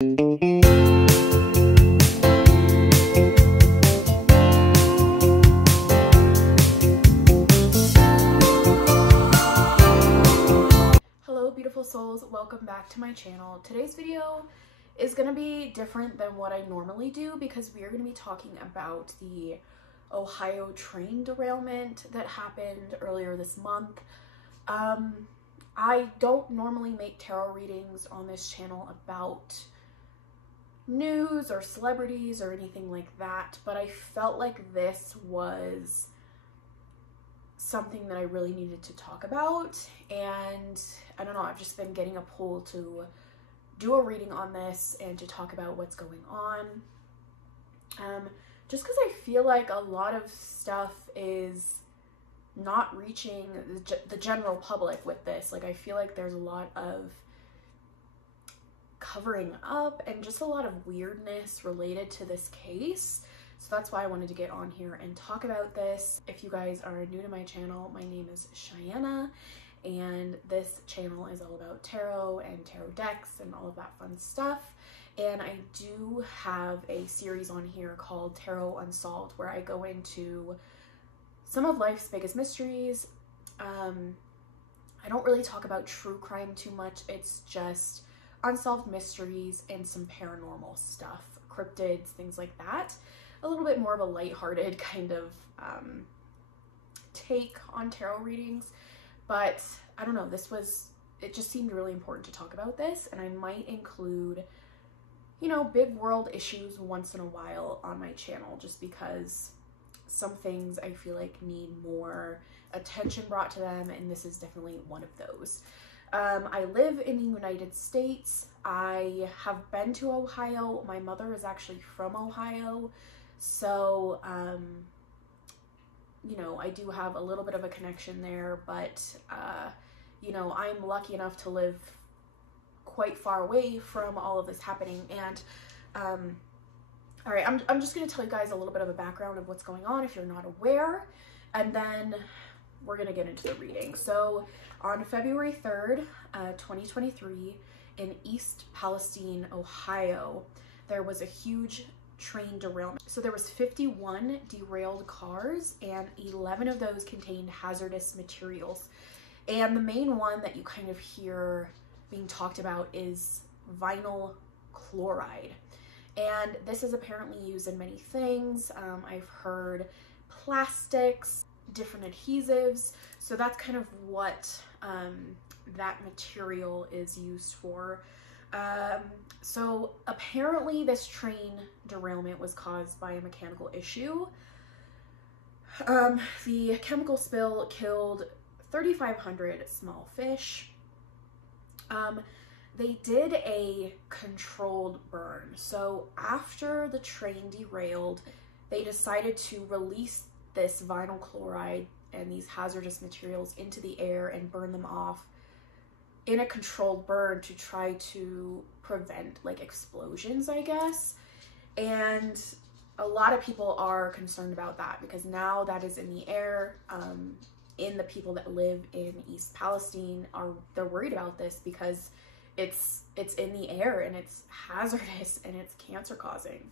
Hello beautiful souls, welcome back to my channel. Today's video is going to be different than what I normally do because we are going to be talking about the Ohio train derailment that happened earlier this month. I don't normally make tarot readings on this channel about news or celebrities or anything like that, but I felt like this was something that I really needed to talk about, and I don't know, I've just been getting a pull to do a reading on this and to talk about what's going on. Just because I feel like a lot of stuff is not reaching the general public with this. Like, I feel like there's a lot of covering up and just a lot of weirdness related to this case. So that's why I wanted to get on here and talk about this. If you guys are new to my channel, my name is Cheyenne, and this channel is all about tarot and tarot decks and all of that fun stuff. And I do have a series on here called Tarot Unsolved, where I go into some of life's biggest mysteries. I don't really talk about true crime too much. It's just unsolved mysteries and some paranormal stuff, cryptids, things like that. A little bit more of a lighthearted kind of take on tarot readings. But I don't know, it just seemed really important to talk about this, and I might include, you know, big world issues once in a while on my channel, just because some things I feel like need more attention brought to them, and this is definitely one of those. I live in the United States. I have been to Ohio. My mother is actually from Ohio, so you know, I do have a little bit of a connection there, but you know, I'm lucky enough to live quite far away from all of this happening. And all right, I'm just going to tell you guys a little bit of a background of what's going on if you're not aware, and then we're going to get into the reading. So on February 3rd, 2023, in East Palestine, Ohio, there was a huge train derailment. So there was 51 derailed cars, and 11 of those contained hazardous materials. And the main one that you kind of hear being talked about is vinyl chloride. And this is apparently used in many things. I've heard plastics, different adhesives. So that's kind of what that material is used for. So apparently this train derailment was caused by a mechanical issue. The chemical spill killed 3,500 small fish. They did a controlled burn. So after the train derailed, they decided to release this vinyl chloride and these hazardous materials into the air and burn them off in a controlled burn to try to prevent like explosions, I guess. And a lot of people are concerned about that because now that is in the air. And the people that live in East Palestine they're worried about this because it's in the air and it's hazardous and it's cancer causing.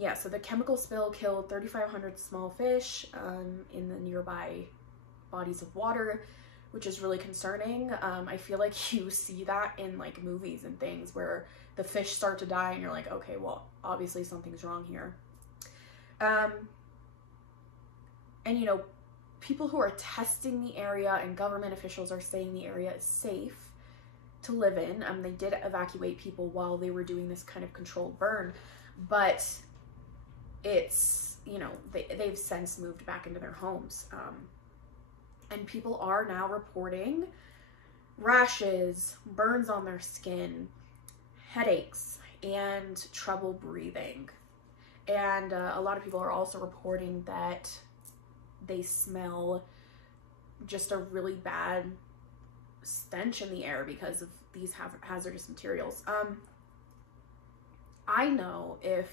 Yeah, so the chemical spill killed 3,500 small fish in the nearby bodies of water, which is really concerning. I feel like you see that in like movies and things where the fish start to die and you're like, okay, well, obviously something's wrong here. And you know, people who are testing the area and government officials are saying the area is safe to live in. They did evacuate people while they were doing this kind of controlled burn, but it's, you know, they've since moved back into their homes. And people are now reporting rashes, burns on their skin, headaches, and trouble breathing. And a lot of people are also reporting that they smell just a really bad stench in the air because of these hazardous materials. I know if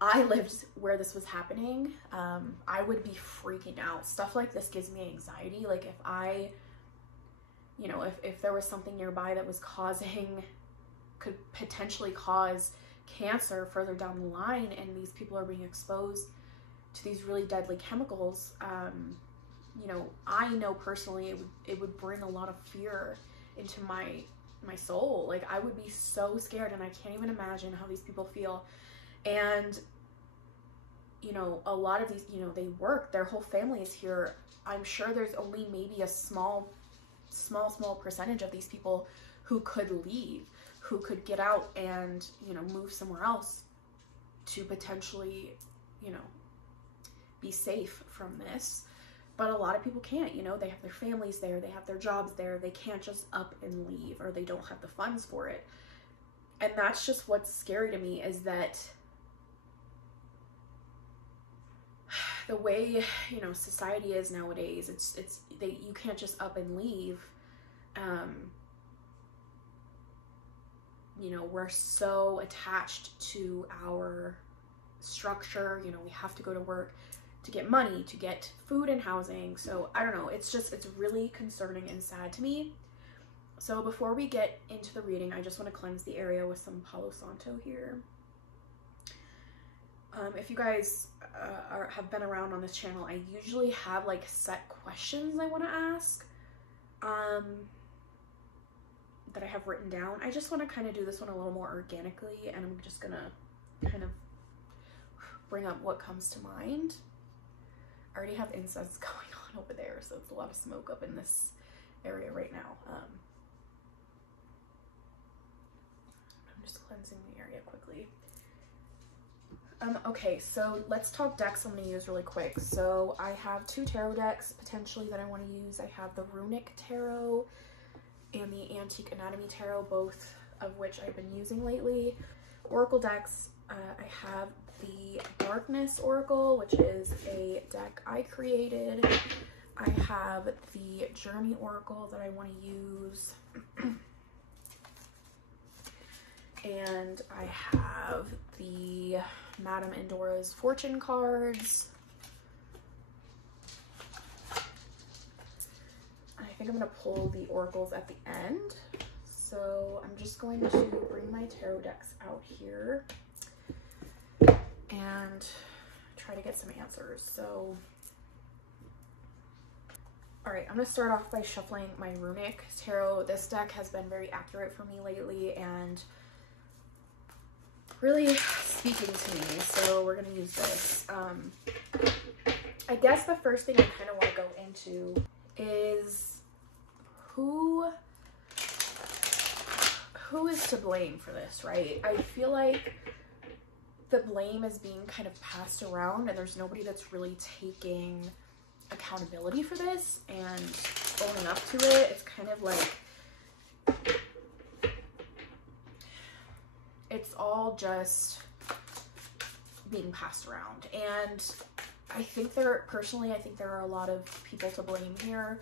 I lived where this was happening, I would be freaking out. Stuff like this gives me anxiety. Like if I, you know, if there was something nearby that was causing could potentially cause cancer further down the line, and these people are being exposed to these really deadly chemicals. You know, I know personally it would bring a lot of fear into my soul. Like, I would be so scared, and I can't even imagine how these people feel. And, you know, a lot of these, you know, they work, their whole family is here. I'm sure there's only maybe a small percentage of these people who could leave, who could get out and, you know, move somewhere else to potentially, you know, be safe from this. But a lot of people can't, you know, they have their families there, they have their jobs there, they can't just up and leave, or they don't have the funds for it. And that's just what's scary to me, is that the way, you know, society is nowadays, you can't just up and leave. You know, we're so attached to our structure, you know, we have to go to work to get money, to get food and housing. So I don't know, it's really concerning and sad to me. So before we get into the reading, I just want to cleanse the area with some Palo Santo here. If you guys have been around on this channel, I usually have like set questions I want to ask that I have written down. I just want to kind of do this one a little more organically, and I'm just gonna kind of bring up what comes to mind. I already have incense going on over there, so it's a lot of smoke up in this area right now. I'm just cleansing the area quickly. Okay, so let's talk decks I'm going to use really quick. So I have 2 tarot decks potentially that I want to use. I have the Runic Tarot and the Antique Anatomy Tarot, both of which I've been using lately. Oracle decks, I have the Darkness Oracle, which is a deck I created. I have the Journey Oracle that I want to use. And I have the Madame Endora's Fortune cards. I think I'm going to pull the oracles at the end. So I'm just going to bring my tarot decks out here and try to get some answers. So, all right, I'm going to start off by shuffling my Runic Tarot. This deck has been very accurate for me lately and really speaking to me, so we're going to use this. I guess the first thing I kind of want to go into is who is to blame for this, right? I feel like the blame is being kind of passed around, and there's nobody that's really taking accountability for this and owning up to it. It's kind of like it's all just being passed around. And I think personally, I think there are a lot of people to blame here.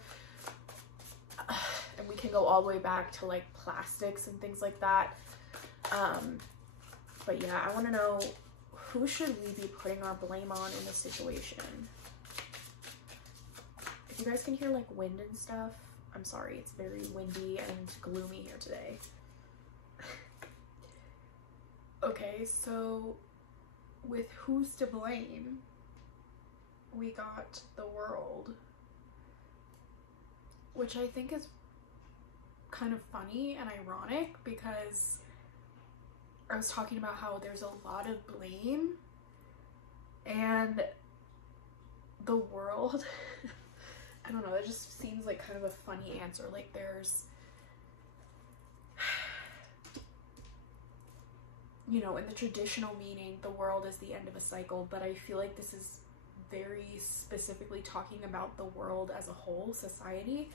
And we can go all the way back to like plastics and things like that. But yeah, I want to know, who should we be putting our blame on in this situation? If you guys can hear like wind and stuff, I'm sorry, it's very windy and gloomy here today. Okay, so with who's to blame, we got the world, which I think is kind of funny and ironic, because I was talking about how there's a lot of blame and the world. I don't know, it just seems like kind of a funny answer. Like, there's, you know, in the traditional meaning, the world is the end of a cycle, but I feel like this is very specifically talking about the world as a whole, society,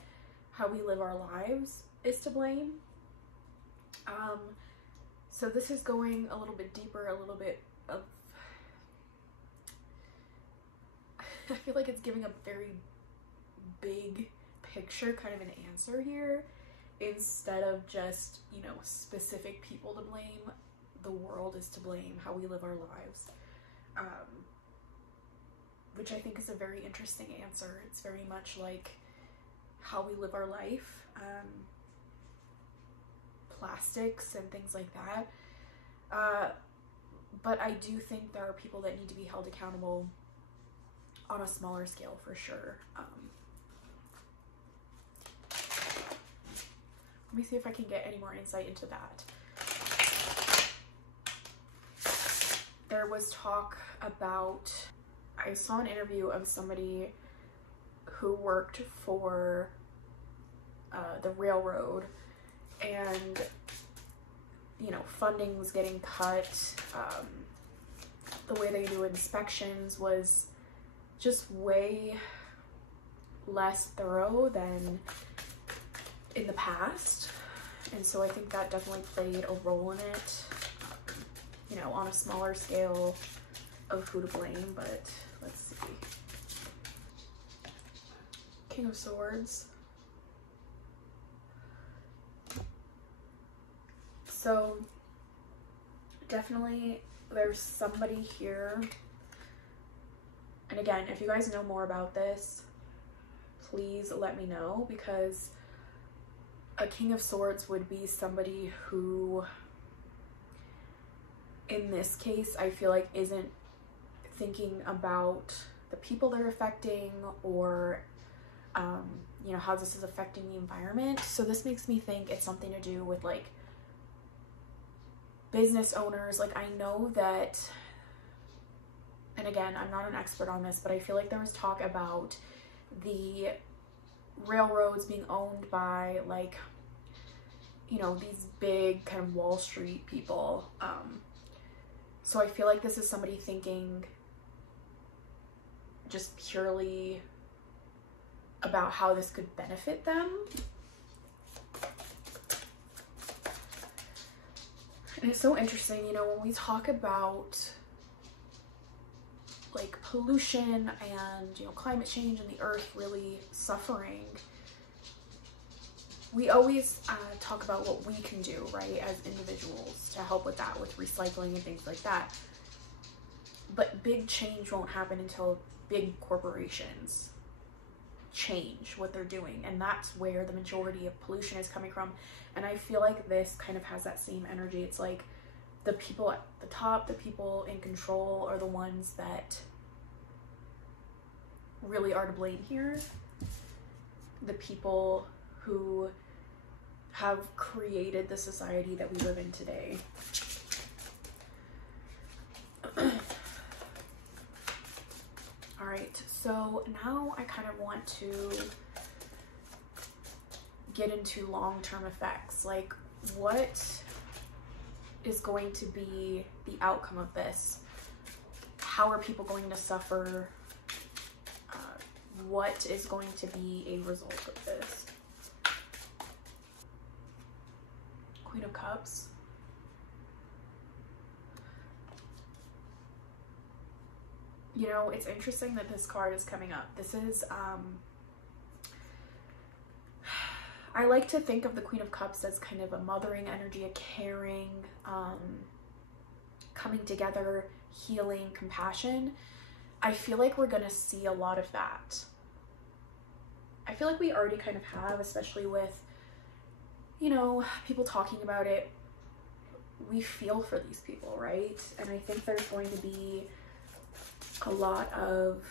how we live our lives is to blame. So this is going a little bit deeper, a little bit of, I feel like it's giving a very big picture kind of an answer here, instead of just, you know, specific people to blame. The world is to blame, how we live our lives, which I think is a very interesting answer. It's very much like how we live our life, plastics and things like that. But I do think there are people that need to be held accountable on a smaller scale for sure. Let me see if I can get any more insight into that. There was talk about, I saw an interview of somebody who worked for the railroad, and you know, funding was getting cut. The way they do inspections was just way less thorough than in the past, and so I think that definitely played a role in it. You know, on a smaller scale of who to blame, but let's see. King of Swords. So definitely there's somebody here, and again, if you guys know more about this, please let me know, because a King of Swords would be somebody who, in this case, I feel like isn't thinking about the people they're affecting, or you know, how this is affecting the environment. So this makes me think it's something to do with like business owners. Like, I know that, and again, I'm not an expert on this, but I feel like there was talk about the railroads being owned by, like, you know, these big kind of Wall Street people. So I feel like this is somebody thinking just purely about how this could benefit them. And it's so interesting, you know, when we talk about like pollution and, you know, climate change and the earth really suffering, we always talk about what we can do, right, as individuals to help with that, with recycling and things like that. But big change won't happen until big corporations change what they're doing, and that's where the majority of pollution is coming from. And I feel like this kind of has that same energy. It's like the people at the top, the people in control, are the ones that really are to blame here. The people who have created the society that we live in today. All right, so now I kind of want to get into long-term effects. Like, what is going to be the outcome of this? How are people going to suffer? What is going to be a result of this? Queen of Cups. You know, it's interesting that this card is coming up. This is, I like to think of the Queen of Cups as kind of a mothering energy, a caring, coming together, healing, compassion. I feel like we're gonna see a lot of that. I feel like we already kind of have, especially with, you know, people talking about it. We feel for these people, right? And I think there's going to be a lot of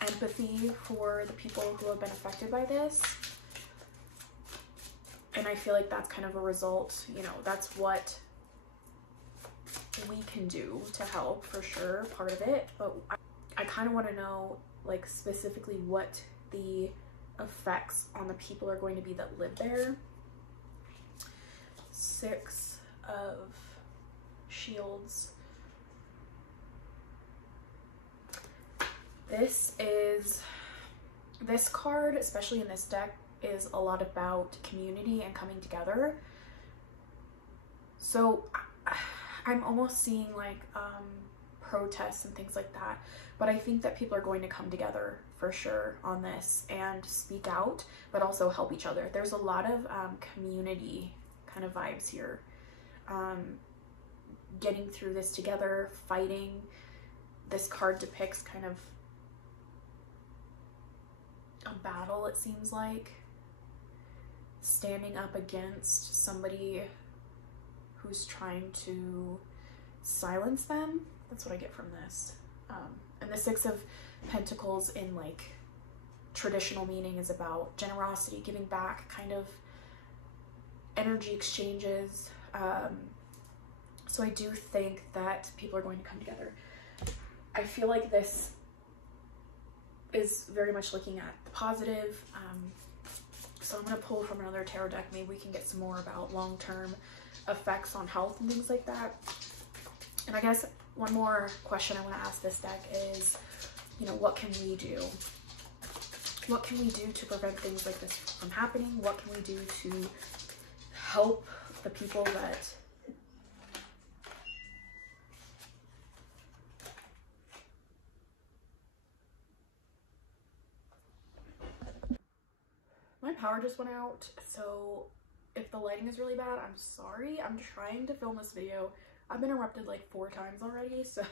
empathy for the people who have been affected by this. And I feel like that's kind of a result, you know, that's what we can do to help, for sure, part of it. But I kind of want to know, like, specifically what the effects on the people are going to be that live there. 6 of Shields. This card, especially in this deck, is a lot about community and coming together. So I'm almost seeing like protests and things like that, but I think that people are going to come together for sure on this and speak out, but also help each other. There's a lot of community kind of vibes here. Getting through this together, fighting. This card depicts kind of a battle, it seems like. standing up against somebody who's trying to silence them. That's what I get from this. And the Six of Pentacles in like traditional meaning is about generosity, giving back, kind of energy exchanges. So I do think that people are going to come together. I feel like this is very much looking at the positive. So I'm going to pull from another tarot deck. Maybe we can get some more about long-term effects on health and things like that. And I guess one more question I want to ask this deck is, you know, what can we do? What can we do to prevent things like this from happening? What can we do to help the people that my power just went out, so if the lighting is really bad, I'm sorry. I'm trying to film this video. I've been interrupted like 4 times already, so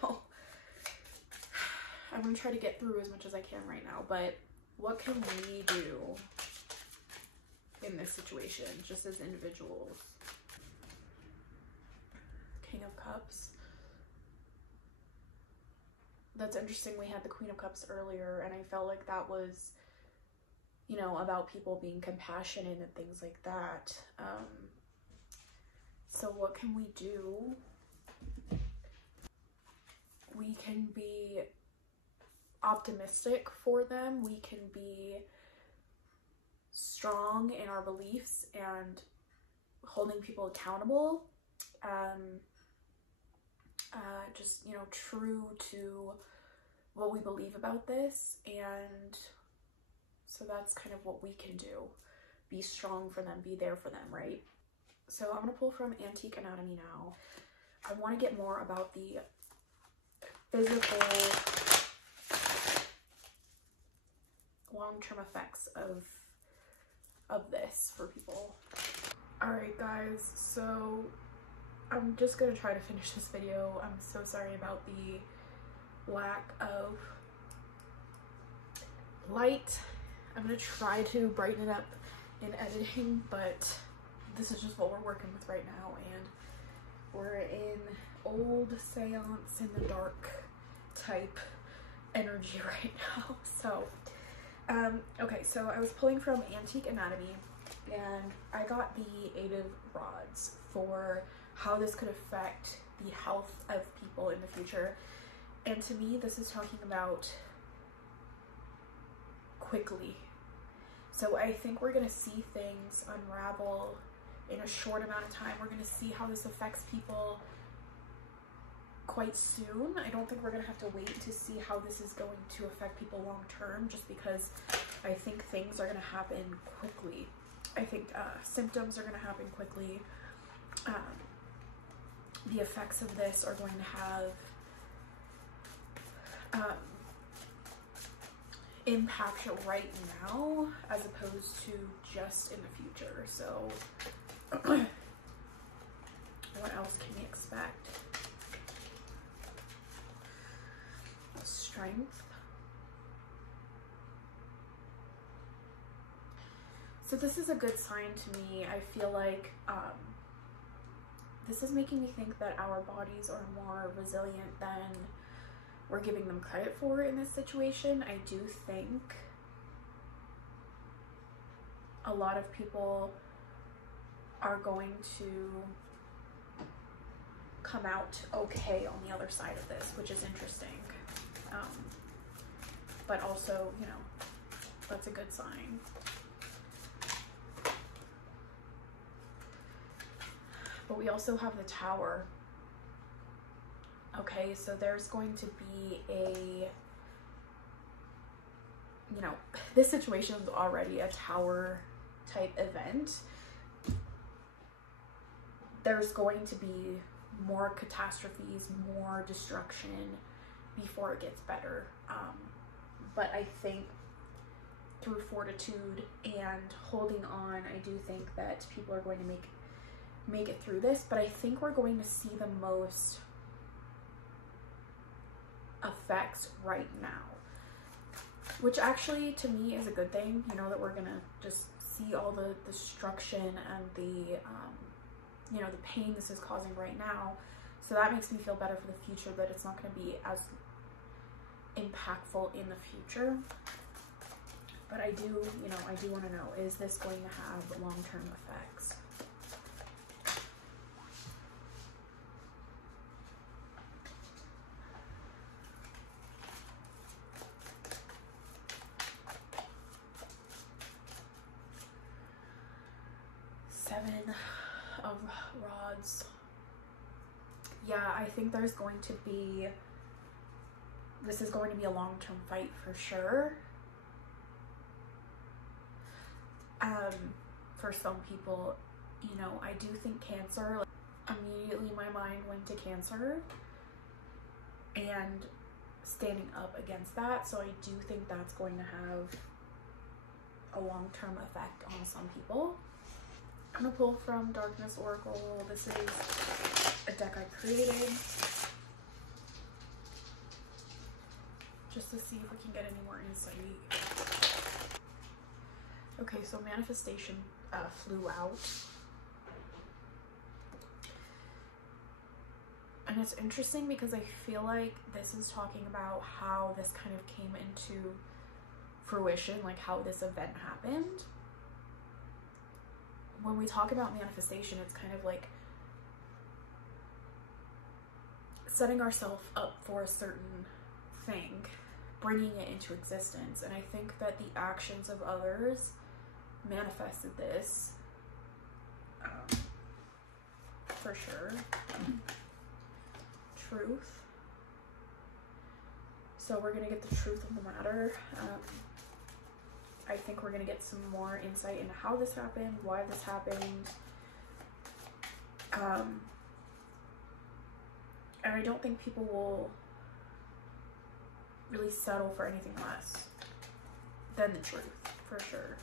I'm gonna try to get through as much as I can right now. But what can we do in this situation, just as individuals? King of Cups. That's interesting. We had the Queen of Cups earlier, and I felt like that was, you know, about people being compassionate and things like that. So what can we do? We can be optimistic for them. We can be strong in our beliefs and holding people accountable. Just, you know, true to what we believe about this. And so that's kind of what we can do. Be strong for them, be there for them, right? So I'm gonna pull from Antique Anatomy now. I want to get more about the physical long-term effects of this for people. Alright guys, so I'm just gonna try to finish this video. I'm so sorry about the lack of light. I'm gonna try to brighten it up in editing, but this is just what we're working with right now, and we're in old seance in the dark type energy right now. So okay, so I was pulling from Antique Anatomy, and I got the 8 of Rods for how this could affect the health of people in the future. And to me, this is talking about quickly. So I think we're gonna see things unravel in a short amount of time. We're gonna see how this affects people quite soon. I don't think we're gonna have to wait to see how this is going to affect people long term, just because I think things are gonna happen quickly. I think symptoms are gonna happen quickly. The effects of this are going to have impact right now as opposed to just in the future. So what else can we expect? Strength. So this is a good sign to me. I feel like this is making me think that our bodies are more resilient than we're giving them credit for in this situation. I do think a lot of people are going to come out okay on the other side of this, which is interesting. But also, you know, that's a good sign. But we also have the Tower. Okay, so there's going to be a, you know, this situation is already a Tower type event. There's going to be more catastrophes, more destruction before it gets better. But I think through fortitude and holding on, I do think that people are going to make it through this. But I think we're going to see the most effects right now, which actually to me is a good thing, you know, that we're gonna just see all the destruction and the, you know, the pain this is causing right now. So that makes me feel better for the future, that it's not going to be as impactful in the future. But I do, you know, I do want to know, is this going to have long-term effects? Seven of Rods. Yeah, I think there's going to be, this is going to be a long-term fight for sure. For some people, you know, I do think Cancer, like, immediately my mind went to Cancer and standing up against that. So I do think that's going to have a long-term effect on some people. I'm gonna pull from Darkness Oracle. This is a deck I created just to see if we can get any more insight. Okay, so manifestation flew out. And it's interesting because I feel like this is talking about how this kind of came into fruition, like how this event happened. When we talk about manifestation, it's kind of like setting ourselves up for a certain thing, bringing it into existence. And I think that the actions of others manifested this, for sure. Truth. So we're gonna get the truth of the matter. I think we're gonna get some more insight into how this happened, why this happened. And I don't think people will really settle for anything less than the truth, for sure.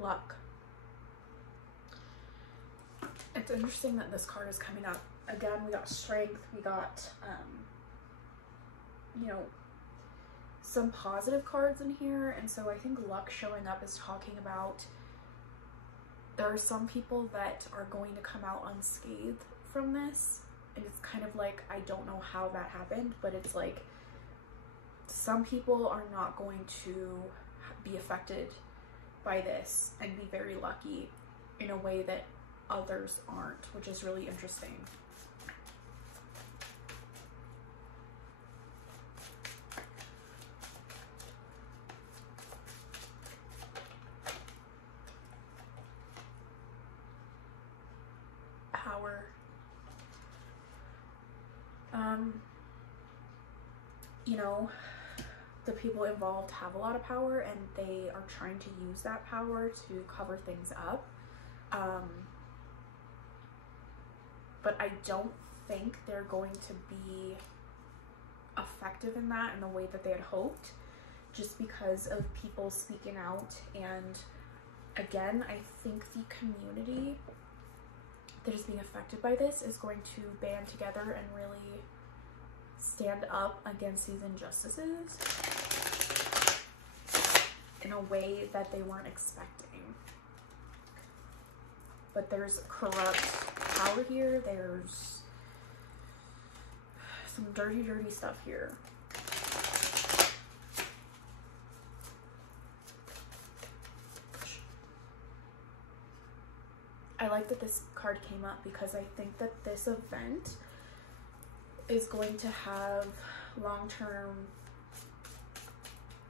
Luck. It's interesting that this card is coming up. Again, we got strength, we got, you know, some positive cards in here. And so I think luck showing up is talking about there are some people that are going to come out unscathed from this. And it's kind of like, I don't know how that happened, but it's like some people are not going to be affected by this and be very lucky in a way that others aren't, which is really interesting. Power. You know, the people involved have a lot of power and they are trying to use that power to cover things up. But I don't think they're going to be effective in that in the way that they had hoped, just because of people speaking out. And again, I think the community that is being affected by this is going to band together and really stand up against these injustices in a way that they weren't expecting. But there's corrupt power here. There's some dirty, dirty stuff here. I like that this card came up because I think that this event is going to have long-term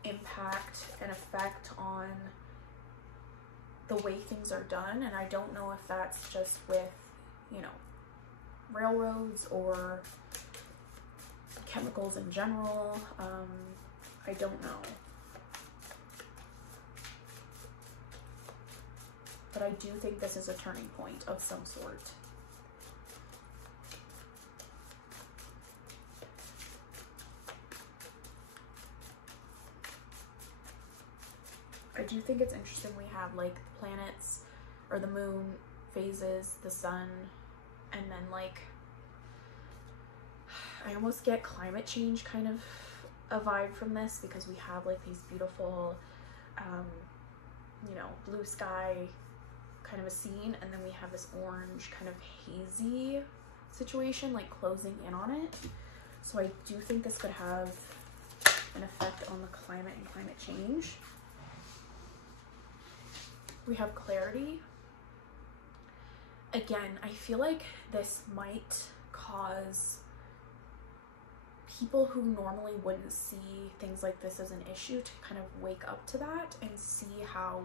impact and effect on the way things are done. And I don't know if that's just with, you know, railroads or chemicals in general. I don't know. But I do think this is a turning point of some sort. I do think it's interesting we have like the planets or the moon phases, the sun, And then like, I almost get climate change kind of a vibe from this, because we have like these beautiful, you know, blue sky kind of a scene, and then we have this orange kind of hazy situation like closing in on it. So I do think this could have an effect on the climate and climate change. We have clarity. Again, I feel like this might cause people who normally wouldn't see things like this as an issue to kind of wake up to that and see how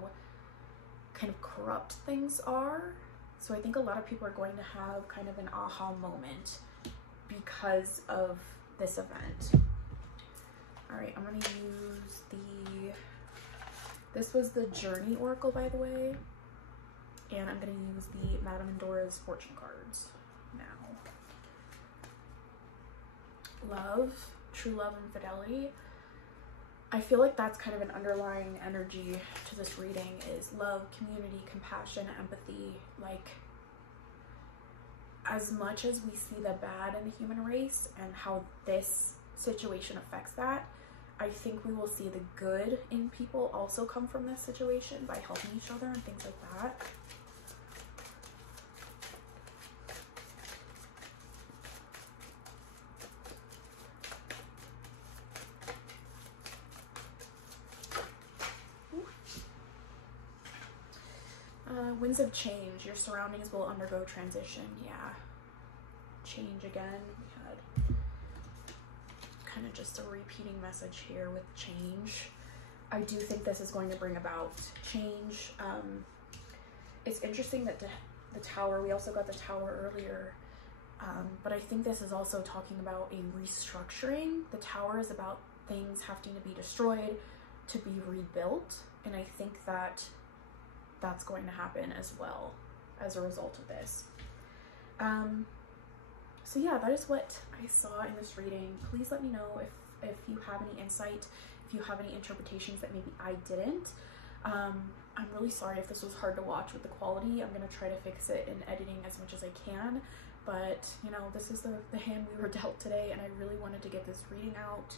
kind of corrupt things are. So I think a lot of people are going to have kind of an aha moment because of this event. All right, I'm going to use this was the Journey Oracle, by the way, and I'm going to use the Madame Endora's fortune cards now. Love, true love and fidelity. I feel like that's kind of an underlying energy to this reading, is love, community, compassion, empathy. Like, as much as we see the bad in the human race and how this situation affects that, I think we will see the good in people also come from this situation by helping each other and things like that. Winds of change. Your surroundings will undergo transition. Yeah. Change again. We had kind of just a repeating message here with change. I do think this is going to bring about change. It's interesting that the tower, we also got the tower earlier, but I think this is also talking about a restructuring. The tower is about things having to be destroyed to be rebuilt, and I think that that's going to happen as well as a result of this. So yeah, that is what I saw in this reading. Please let me know if you have any insight, if you have any interpretations that maybe I didn't. I'm really sorry if this was hard to watch with the quality. I'm going to try to fix it in editing as much as I can, but you know, this is the hand we were dealt today, and I really wanted to get this reading out.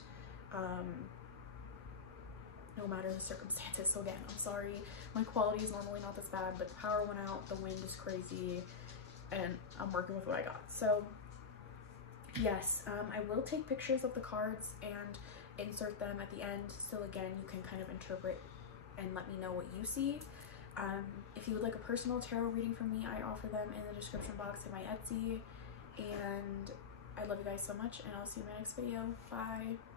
No matter the circumstances. So again, I'm sorry, my quality is normally not this bad, but the power went out, the wind is crazy, and I'm working with what I got. So yes, I will take pictures of the cards and insert them at the end, so again, you can kind of interpret and let me know what you see. If you would like a personal tarot reading from me, I offer them in the description box of my Etsy, and I love you guys so much, and I'll see you in my next video. Bye.